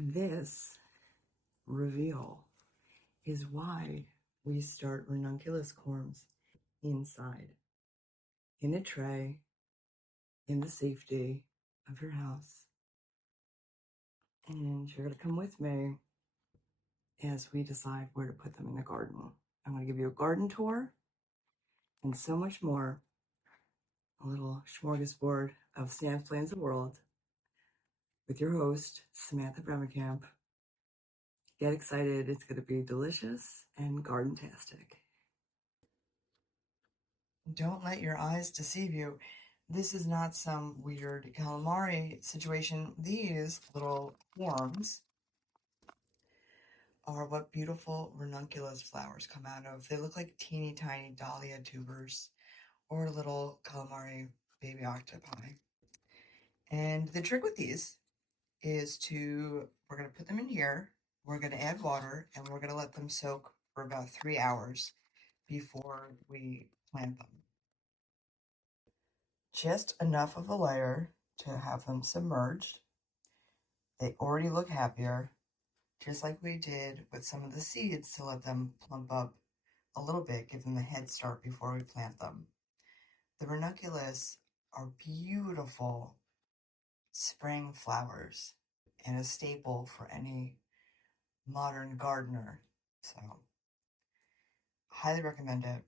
This reveal is why we start ranunculus corms inside, in a tray, in the safety of your house. And you're going to come with me as we decide where to put them in the garden. I'm going to give you a garden tour and so much more. A little smorgasbord of transplants of the world with your host, Samantha Bremekamp. Get excited, it's going to be delicious and garden-tastic. Don't let your eyes deceive you. This is not some weird calamari situation. These little worms are what beautiful ranunculus flowers come out of. They look like teeny tiny dahlia tubers or little calamari baby octopi. And the trick with these is we're going to put them in here, we're going to add water, and we're going to let them soak for about 3 hours before we plant them. Just enough of a layer to have them submerged. They already look happier, just like we did with some of the seeds to let them plump up a little bit, give them a head start before we plant them. The ranunculus are beautiful spring flowers and a staple for any modern gardener. So, highly recommend it.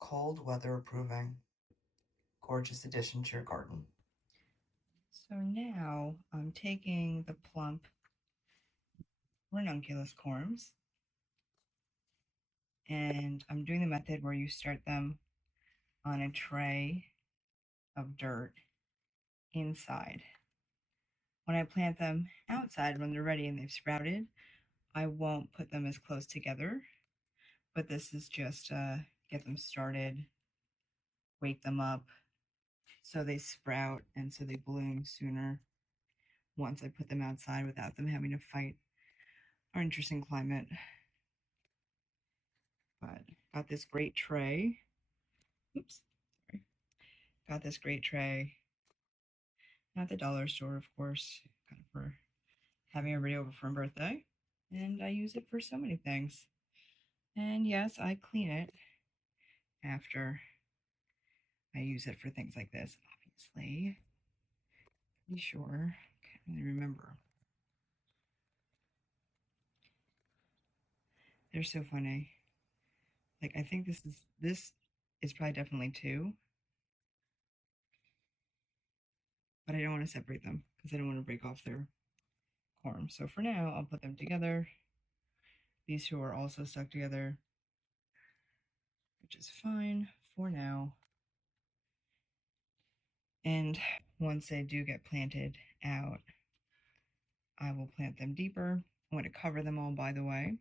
Cold weather approving. Gorgeous addition to your garden. So now I'm taking the plump ranunculus corms and I'm doing the method where you start them on a tray of dirt inside. When I plant them outside, when they're ready and they've sprouted, I won't put them as close together, but this is just get them started, wake them up so they sprout and so they bloom sooner once I put them outside without them having to fight our interesting climate. But got this great tray. Oops, sorry. Got this great tray. Not the dollar store, of course, kind of for having everybody over for a birthday. And I use it for so many things. And yes, I clean it after I use it for things like this, obviously. Pretty sure. Can't really remember. They're so funny. Like, I think this is probably definitely 2. But I don't want to separate them because I don't want to break off their corm. So for now, I'll put them together. These 2 are also stuck together, which is fine for now. And once they do get planted out, I will plant them deeper. I'm going to cover them all, by the way.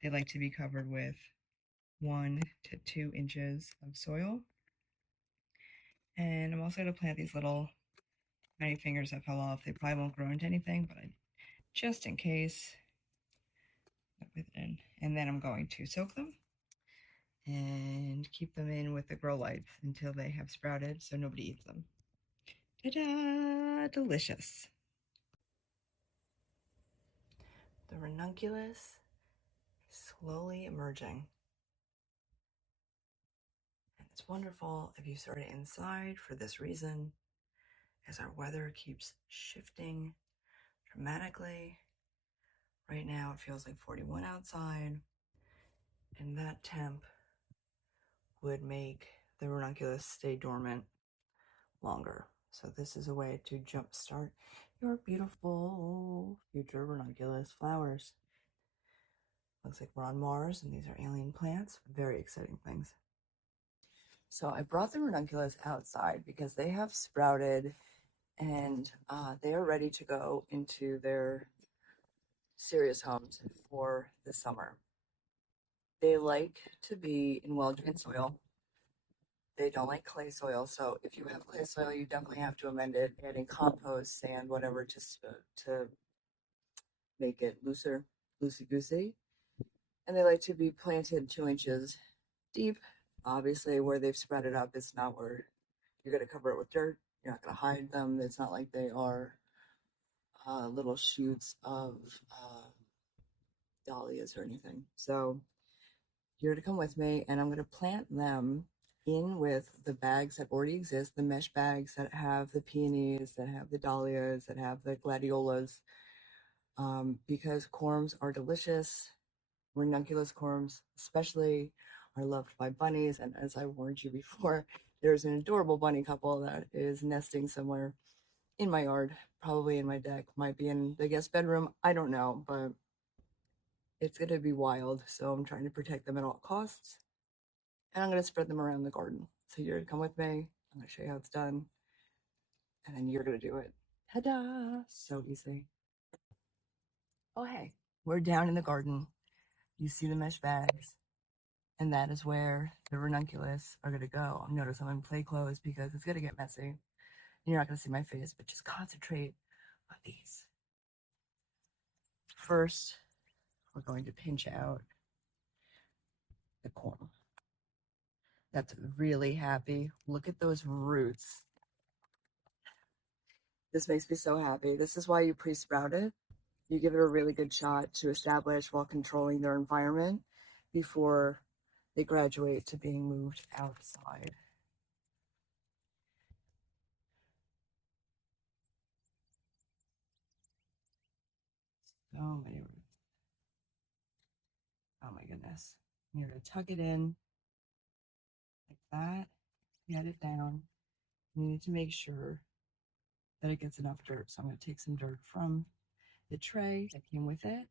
They like to be covered with 1 to 2 inches of soil. And I'm also going to plant these little tiny fingers that fell off. They probably won't grow into anything, but just in case, put it in. And then I'm going to soak them and keep them in with the grow lights until they have sprouted so nobody eats them. Ta-da! Delicious. The ranunculus is slowly emerging. And it's wonderful if you start it inside for this reason, as our weather keeps shifting dramatically. Right now it feels like 41 outside, and that temp would make the ranunculus stay dormant longer. So this is a way to jumpstart your beautiful future ranunculus flowers. Looks like we're on Mars and these are alien plants. Very exciting things. So I brought the ranunculus outside because they have sprouted and they are ready to go into their serious homes for the summer. They like to be in well-drained soil. They don't like clay soil, so if you have clay soil, you definitely have to amend it, adding compost, sand, whatever, just to make it looser, loosey-goosey. And they like to be planted 2 inches deep. Obviously, where they've spread it up, it's not where you're going to cover it with dirt. You're not going to hide them. It's not like they are little shoots of dahlias or anything. So you're to come with me, and I'm going to plant them in with the bags that already exist, the mesh bags that have the peonies, that have the dahlias, that have the gladiolas, because corms are delicious. Ranunculus corms especially are loved by bunnies, and as I warned you before, there's an adorable bunny couple that is nesting somewhere in my yard, probably in my deck, might be in the guest bedroom, I don't know, but it's going to be wild, so I'm trying to protect them at all costs, and I'm going to spread them around the garden. So you're going to come with me, I'm going to show you how it's done, and then you're going to do it. Ta-da! So easy. Oh, hey, we're down in the garden. You see the mesh bags, and that is where the ranunculus are going to go. Notice I'm in play clothes because it's going to get messy. You're not going to see my face, but just concentrate on these. First, we're going to pinch out the corm. That's really happy. Look at those roots. This makes me so happy. This is why you pre-sprout it. You give it a really good shot to establish while controlling their environment before they graduate to being moved outside. So many roots. Oh my goodness. You're going to tuck it in like that. Get it down. You need to make sure that it gets enough dirt. So I'm going to take some dirt from the tray that came with it.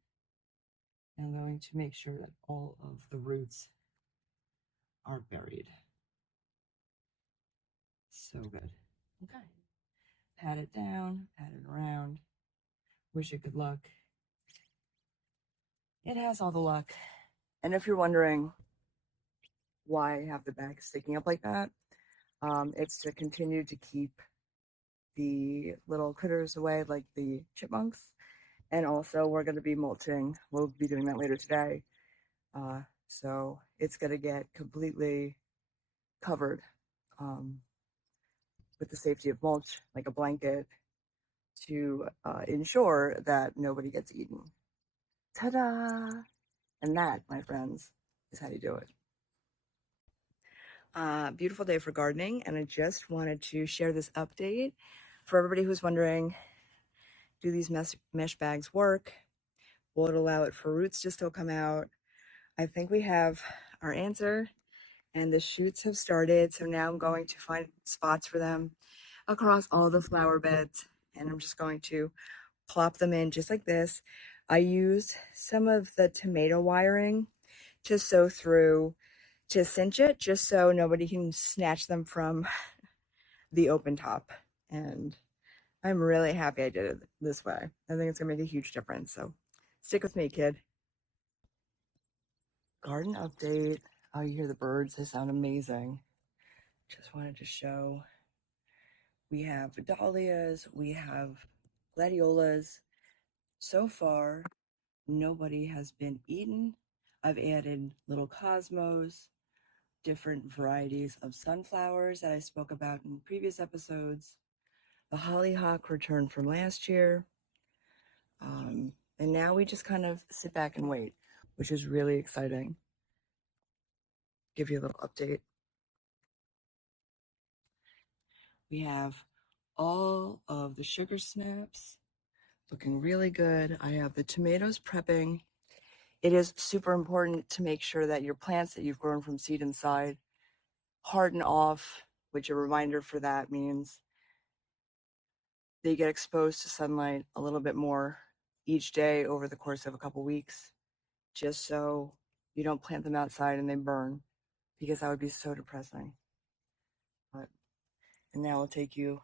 And I'm going to make sure that all of the roots are buried. So good. Okay. Pat it down, pat it around. Wish it good luck. It has all the luck. And if you're wondering why I have the bag sticking up like that, it's to continue to keep the little critters away, like the chipmunks. And also, we're going to be mulching. We'll be doing that later today. So it's going to get completely covered with the safety of mulch, like a blanket, to ensure that nobody gets eaten. Ta-da! And that, my friends, is how you do it. Beautiful day for gardening, and I just wanted to share this update for everybody who's wondering, do these mesh bags work? Will it allow it for roots to still come out? I think we have our answer, and the shoots have started, so now I'm going to find spots for them across all the flower beds, and I'm just going to plop them in just like this. I used some of the tomato wiring to sew through to cinch it, just so nobody can snatch them from the open top. And I'm really happy I did it this way. I think it's gonna make a huge difference. So stick with me, kid. Garden update. Oh, you hear the birds, they sound amazing. Just wanted to show we have dahlias, we have gladiolas. So far, nobody has been eaten. I've added little cosmos, different varieties of sunflowers that I spoke about in previous episodes. The hollyhock returned from last year. And now we just kind of sit back and wait, which is really exciting. Give you a little update. We have all of the sugar snaps looking really good. I have the tomatoes prepping. It is super important to make sure that your plants that you've grown from seed inside harden off, which a reminder for that means they get exposed to sunlight a little bit more each day over the course of a couple weeks, just so you don't plant them outside and they burn, because that would be so depressing. And now I'll take you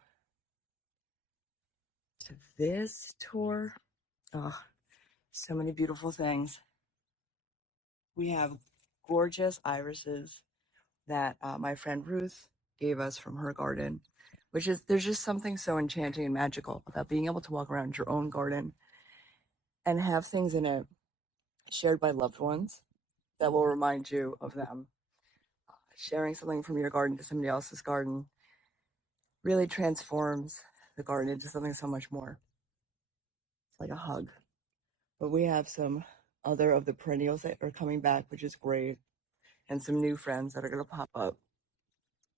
to this tour. Oh, so many beautiful things. We have gorgeous irises that my friend Ruth gave us from her garden, which is, there's just something so enchanting and magical about being able to walk around your own garden and have things in it shared by loved ones that will remind you of them. Sharing something from your garden to somebody else's garden really transforms the garden into something so much more. It's like a hug. But we have some other of the perennials that are coming back, which is great, and some new friends that are going to pop up.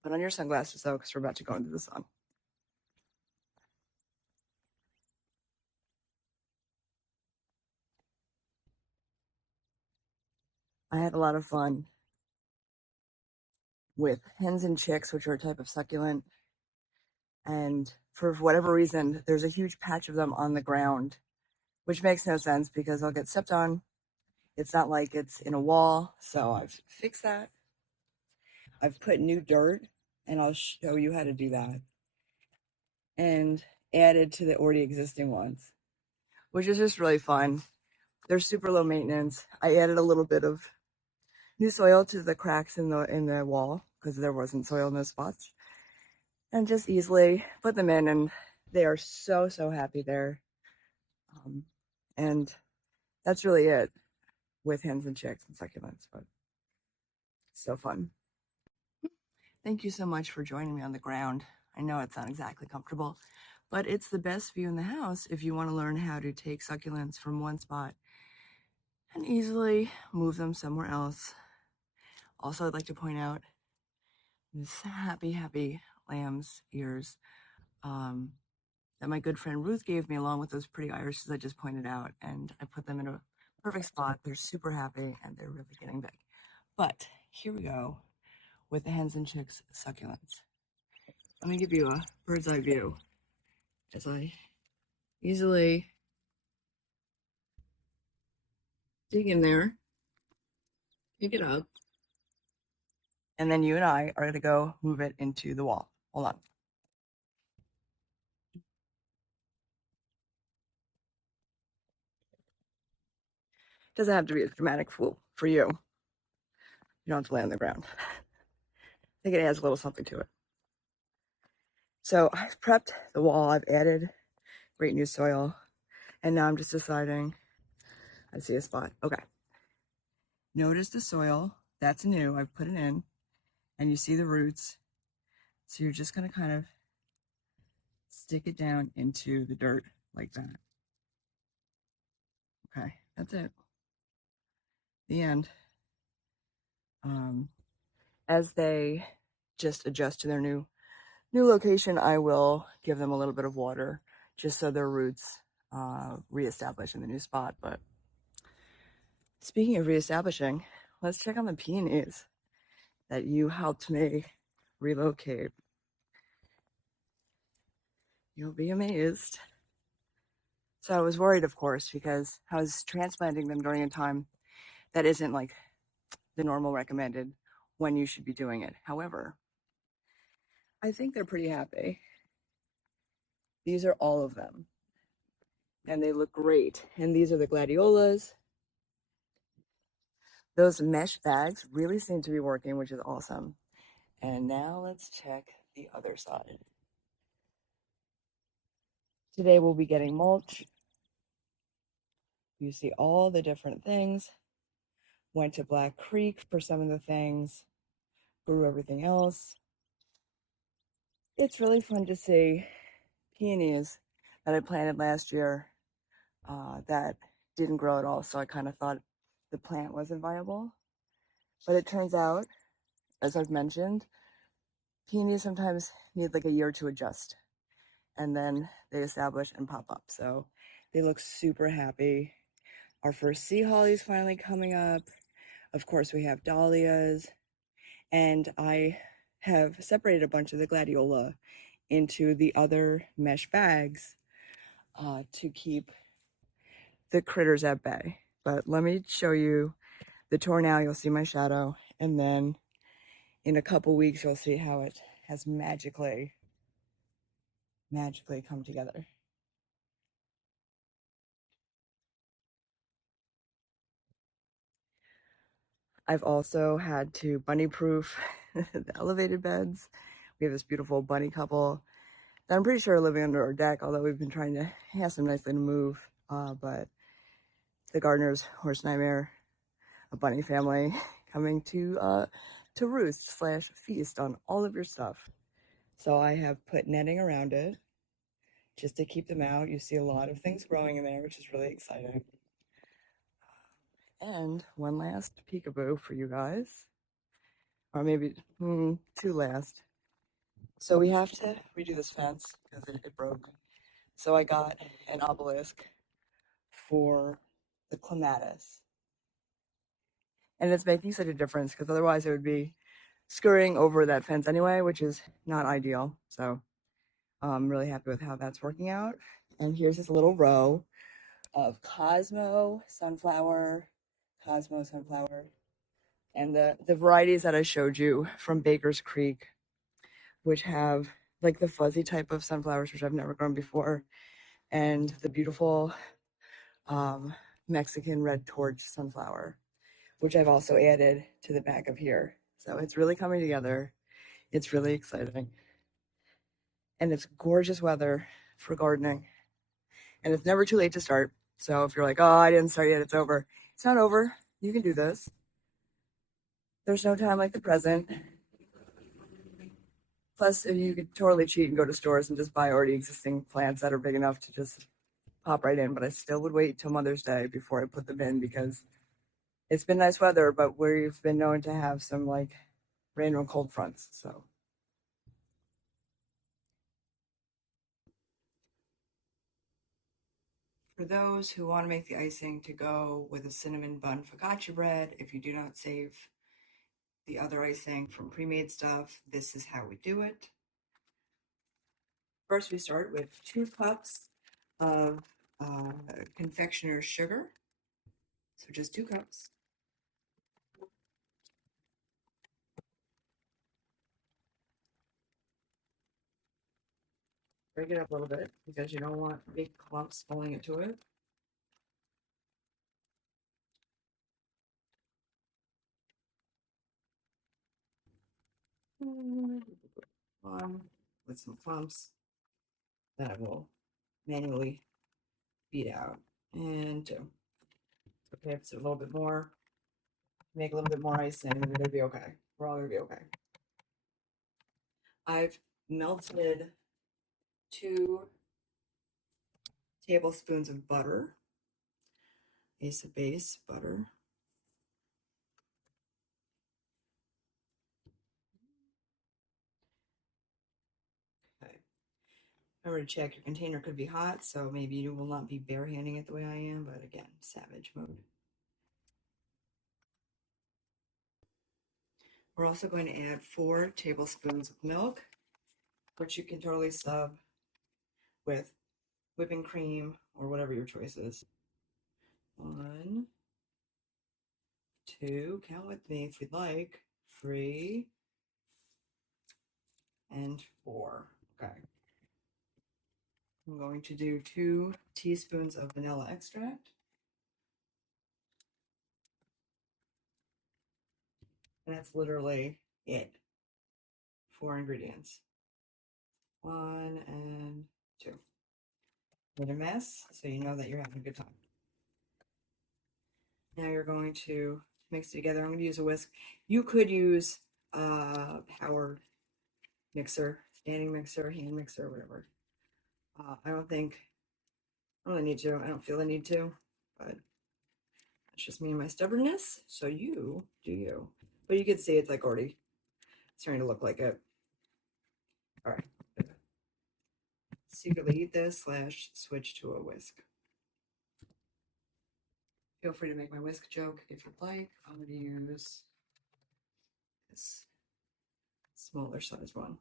Put on your sunglasses though, because we're about to go into the sun. I had a lot of fun with hens and chicks, which are a type of succulent. And for whatever reason, there's a huge patch of them on the ground, which makes no sense because they'll get stepped on. It's not like it's in a wall. So I've fixed that. I've put new dirt, and I'll show you how to do that, and added to the already existing ones, which is just really fun. They're super low maintenance. I added a little bit of new soil to the cracks in the wall because there wasn't soil in those spots, and just easily put them in, and they are so happy there. And that's really it with hens and chicks and succulents, but so fun. Thank you so much for joining me on the ground. I know it's not exactly comfortable, but it's the best view in the house if you want to learn how to take succulents from one spot and easily move them somewhere else. Also, I'd like to point out these happy lamb's ears that my good friend Ruth gave me along with those pretty irises I just pointed out, and I put them in a perfect spot. They're super happy and they're really getting big. But here we go with the hens and chicks succulents. Let me give you a bird's eye view as I easily dig in there, pick it up, and then you and I are going to go move it into the wall. Hold on. Doesn't have to be a dramatic fool for you. You don't have to lay on the ground. I think it adds a little something to it. So I've prepped the wall. I've added great new soil. And now I'm just deciding. I see a spot. Okay. Notice the soil. That's new. I've put it in. And you see the roots. So you're just going to kind of stick it down into the dirt like that. Okay. That's it. The end. As they just adjust to their new location, I will give them a little bit of water just so their roots reestablish in the new spot. But speaking of reestablishing, let's check on the peonies that you helped me relocate. You'll be amazed. So I was worried, of course, because I was transplanting them during a time that isn't like the normal recommended when you should be doing it. However, I think they're pretty happy. These are all of them. And they look great. And these are the gladiolas. Those mesh bags really seem to be working, which is awesome. And now let's check the other side. Today we'll be getting mulch. You see all the different things. Went to Black Creek for some of the things. Grew everything else. It's really fun to see peonies that I planted last year that didn't grow at all. So I kind of thought the plant wasn't viable. But it turns out, as I've mentioned, peonies sometimes need like a year to adjust. And then they establish and pop up. So they look super happy. Our first sea holly's finally coming up. Of course, we have dahlias. And I have separated a bunch of the gladiola into the other mesh bags to keep the critters at bay. But let me show you the tour now. You'll see my shadow. And then in a couple weeks, you'll see how it has magically come together. I've also had to bunny proof the elevated beds. We have this beautiful bunny couple that I'm pretty sure are living under our deck, although we've been trying to ask them nicely to move. But the gardener's horse nightmare, a bunny family coming to roost / feast on all of your stuff. So I have put netting around it, just to keep them out. You see a lot of things growing in there, which is really exciting. And one last peekaboo for you guys, or maybe two last. So we have to redo this fence because it broke. So I got an obelisk for the clematis. And it's making such a difference because otherwise it would be scurrying over that fence anyway, which is not ideal. So I'm really happy with how that's working out. And here's this little row of Cosmo sunflower, and the varieties that I showed you from Baker's Creek, which have like the fuzzy type of sunflowers, which I've never grown before, and the beautiful Mexican red torch sunflower, which I've also added to the back of here. So it's really coming together. It's really exciting. And it's gorgeous weather for gardening. And it's never too late to start. So if you're like, oh, I didn't start yet, it's over. It's not over. You can do this. There's no time like the present. Plus, you could totally cheat and go to stores and just buy already existing plants that are big enough to just pop right in. But I still would wait till Mother's Day before I put them in because it's been nice weather, but we've been known to have some like random cold fronts. So for those who want to make the icing to go with a cinnamon bun focaccia bread, if you do not save the other icing from pre-made stuff, this is how we do it. First, we start with 2 cups of confectioner's sugar. So just 2 cups. Break it up a little bit because you don't want big clumps falling into it. One with some clumps that I will manually beat out. And 2. Okay, if it's a little bit more, make a little bit more icing, we're gonna be okay. We're all gonna be okay. I've melted 2 tablespoons of butter, base butter. Okay. Remember to check your container could be hot, so maybe you will not be barehanding it the way I am, but again, savage mode. We're also going to add 4 tablespoons of milk, which you can totally sub with whipping cream or whatever your choice is. 1, 2, count with me if you'd like, 3, and 4. Okay. I'm going to do 2 teaspoons of vanilla extract. And that's literally it. 4 ingredients. 1 and 2. Made a mess, so you know that you're having a good time. Now you're going to mix it together. I'm going to use a whisk. You could use a powered mixer, standing mixer, hand mixer, whatever. I don't really need to. I don't feel the need to, but it's just me and my stubbornness. So you do you. But you can see it's like already starting to look like it. All right. Secretly eat this / switch to a whisk. Feel free to make my whisk joke if you'd like. I'm going to use this smaller size one.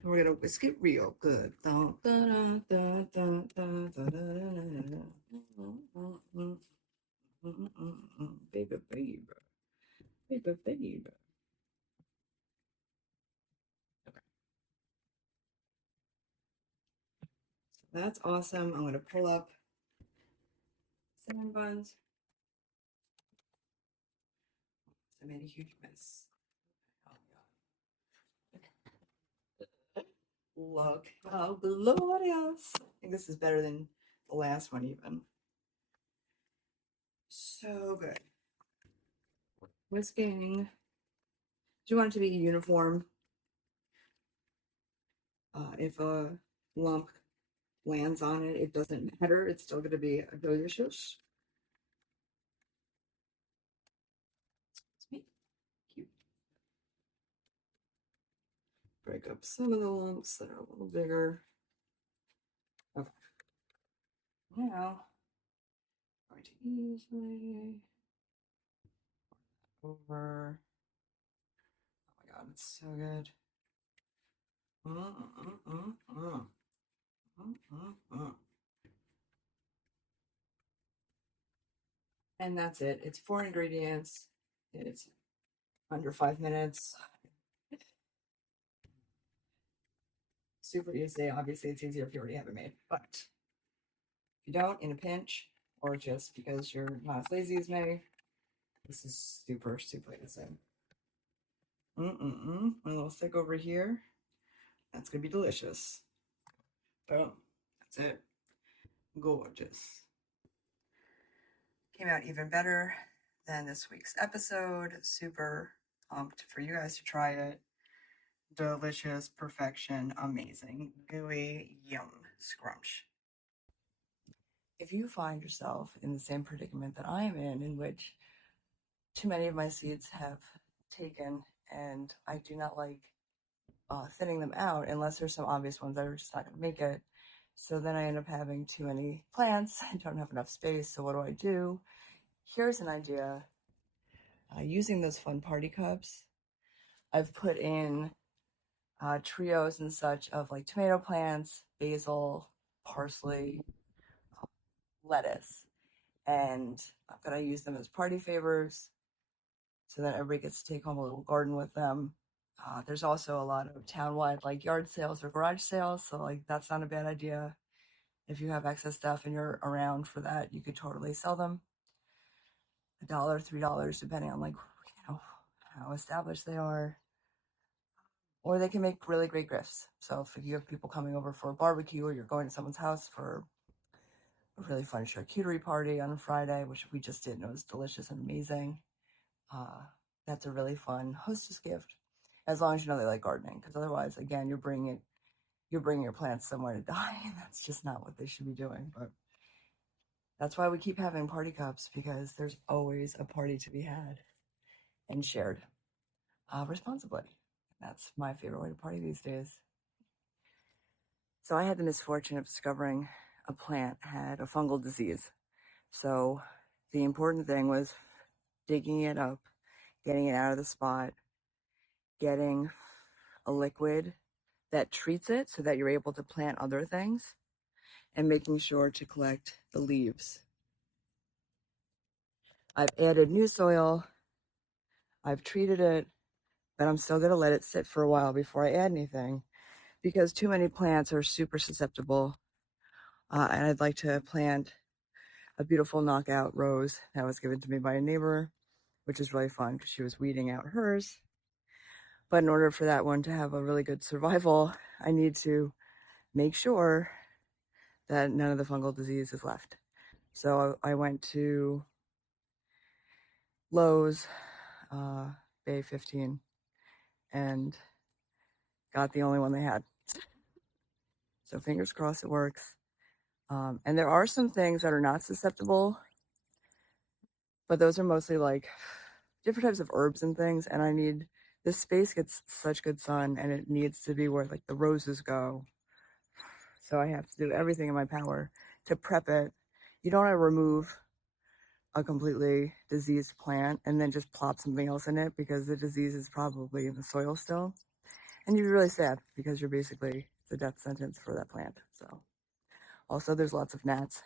And we're going to whisk it real good. Baby, baby. Baby, baby. Okay. So that's awesome. I'm going to pull up cinnamon buns. I made a huge mess. Look how glorious. I think this is better than the last one even. So good. Whisking. Do you want it to be uniform? If a lump lands on it, it doesn't matter. It's still going to be delicious. Cute. Break up some of the lumps that are a little bigger. Okay. Now, I'm going to easily over. Oh my god, it's so good. And that's it. It's 4 ingredients. It's under 5 minutes. Super easy. Obviously, it's easier if you already have it made. But if you don't, in a pinch, or just because you're not as lazy as me, this is super, super easy. A little thick over here. That's going to be delicious. Boom. That's it. Gorgeous. Came out even better than this week's episode. Super pumped for you guys to try it. Delicious, perfection, amazing, gooey, yum, scrunch. If you find yourself in the same predicament that I am in which too many of my seeds have taken and I do not like thinning them out unless there's some obvious ones that are just not going to make it. So then I end up having too many plants. I don't have enough space. So what do? Here's an idea. Using those fun party cups, I've put in trios and such of like tomato plants, basil, parsley, lettuce, and I'm going to use them as party favors so that everybody gets to take home a little garden with them. There's also a lot of town-wide like yard sales or garage sales, so like that's not a bad idea. If you have excess stuff and you're around for that, you could totally sell them. $1, $3, depending on like, you know, how established they are. Or they can make really great gifts. So if you have people coming over for a barbecue or you're going to someone's house for a really fun charcuterie party on Friday, which we just did and it was delicious and amazing. That's a really fun hostess gift, as long as you know they like gardening, because otherwise, again, you're bringing your plants somewhere to die, and that's just not what they should be doing. But that's why we keep having party cups, because there's always a party to be had and shared responsibly. That's my favorite way to party these days. So I had the misfortune of discovering a plant had a fungal disease. So the important thing was digging it up, getting it out of the spot, getting a liquid that treats it so that you're able to plant other things, and making sure to collect the leaves. I've added new soil, I've treated it, but I'm still going to let it sit for a while before I add anything, because too many plants are super susceptible. And I'd like to plant a beautiful knockout rose that was given to me by a neighbor, which is really fun because she was weeding out hers. But in order for that one to have a really good survival, I need to make sure that none of the fungal disease is left. So I went to Lowe's, Bay 15, and got the only one they had. So fingers crossed it works. And there are some things that are not susceptible, but those are mostly like different types of herbs and things. And this space gets such good sun, and it needs to be where like the roses go. So I have to do everything in my power to prep it. You don't want to remove a completely diseased plant and then just plop something else in it, because the disease is probably in the soil still. And you'd be really sad because it's a death sentence for that plant. So also there's lots of gnats.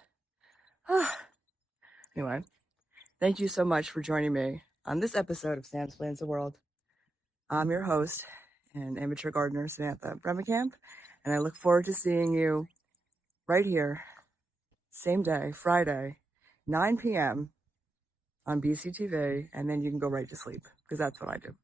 Anyway, thank you so much for joining me on this episode of Sam Explains the World. I'm your host and amateur gardener, Samantha Bremekamp, and I look forward to seeing you right here, same day, Friday, 9 p.m. on BCTV, and then you can go right to sleep, because that's what I do.